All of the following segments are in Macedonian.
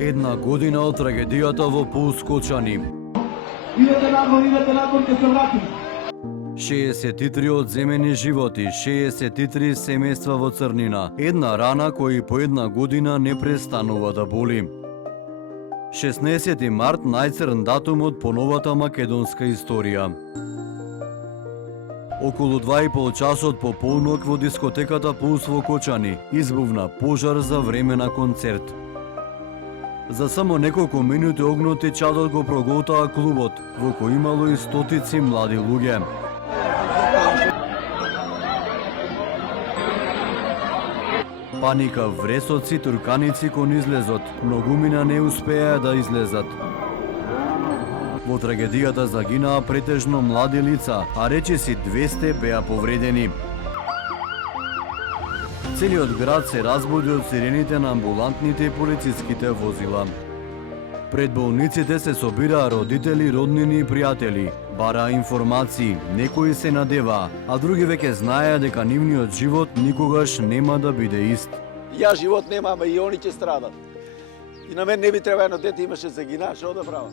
Една година од трагедијата во Полскочани. Идете надвор, ќе се вратим. 63 одземени животи, 63 семејства во црнина. Една рана која по една година не престанува да боли. 16 март, најцрн датум од поновата македонска историја. Околу 2,5 часот по полнок во дискотеката Пулс во Кочани избувна пожар за време на концерт. За само неколку минути огнот и чадот го проголтаа клубот, во кој имало и стотици млади луѓе. Паника, вресоци, турканици кон излезот, многумина не успеа да излезат. Во трагедијата загинаа претежно млади лица, а речиси 200 беа повредени. Целиот град се разбуди од сирените на амбулантните и полициските возила. Пред болниците се собираа родители, роднини и пријатели, бараа информации, некои се надеваа, а други веќе знаеа дека нивниот живот никогаш нема да биде ист. Ја живот немам, и они ќе страдат. И на мен не би треба едно дете имаше загина, што да правам?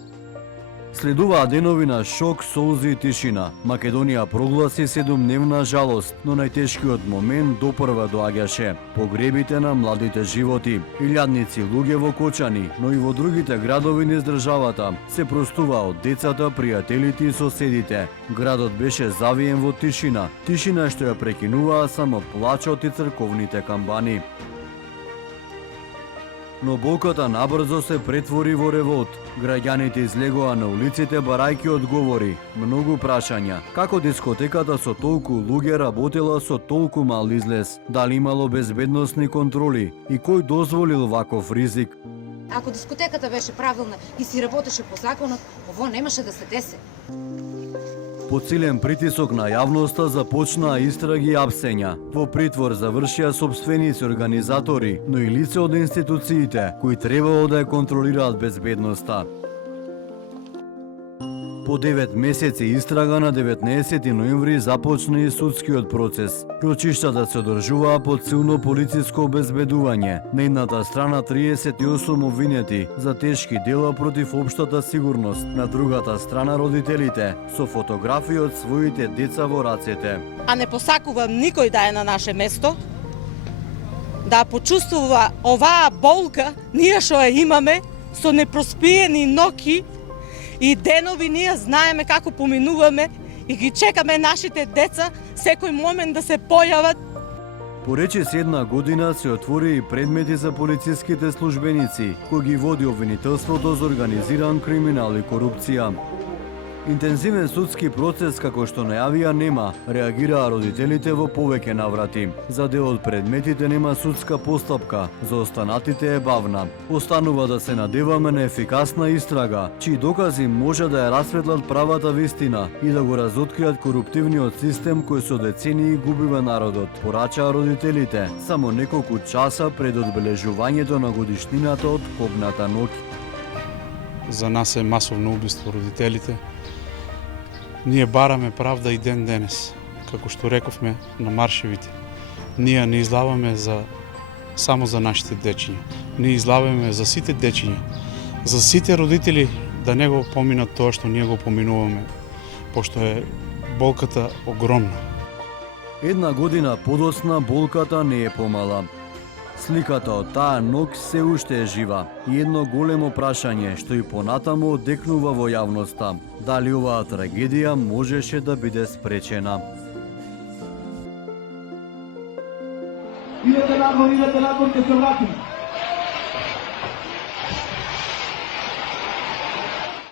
Следуваа денови на шок, солзи и тишина. Македонија прогласи 7-дневна жалост, но најтешкиот момент допрва доаѓаше. Погребите на младите животи. Илјадници луѓе во Кочани, но и во другите градови низ државата, се простуваа од децата, пријателите и соседите. Градот беше завиен во тишина, тишина што ја прекинуваа само плачот и црковните камбани. Но болката набрзо се претвори во револт. Граѓаните излегоа на улиците барајќи одговори, многу прашања. Како дискотеката со толку луѓе работела со толку мал излез? Дали имало безбедносни контроли? И кој дозволил ваков ризик? Ако дискотеката беше правилна и си работеше по законот, ово немаше да се деси. Под силен притисок на јавноста започнаа истраги и апсења. Во притвор завршија сопственици организатори, но и лица од институциите, кои требало да ја контролираат безбедноста. По 9 месеци истрага на 19 ноември започна и судскиот процес. Рочиштата се одржуваа под силно полициско обезбедување. На едната страна 38 обвинети за тешки дела против општата сигурност, на другата страна родителите со фотографии од своите деца во рацете. А не посакувам никој да е на наше место, да почувствува оваа болка, ние што ја имаме, со непроспиени ноќи и денови ние знаеме како поминуваме и ги чекаме нашите деца секој момент да се појават. По речиси една година се отвори и предмети за полициските службеници, кои ги води обвинителството за организиран криминал и корупција. Интензивен судски процес како што најавија нема, реагираа родителите во повеќе наврати. За дел од предметите нема судска постапка, за останатите е бавна. Останува да се надеваме на ефикасна истрага, чии докази може да ја расветлат правата вистина и да го разоткријат коруптивниот систем кој со децении губива народот, порачаа родителите, само неколку часа пред одбележувањето на годишнината од Кобната ноќ. За нас е масовно убиство родителите. Ние бараме правда и ден денес, како што рековме на маршевите. Ние не излаваме само за нашите дечиња. Ние излаваме за сите дечиња, за сите родители да не го поминат тоа што ние го поминуваме, пошто е болката огромна. Една година подосна болката не е помала. Сликата од таа ноќ се уште е жива и едно големо прашање што и понатаму одекнува во јавноста. Дали оваа трагедија можеше да биде спречена? Идете надвор, ќе се вратим.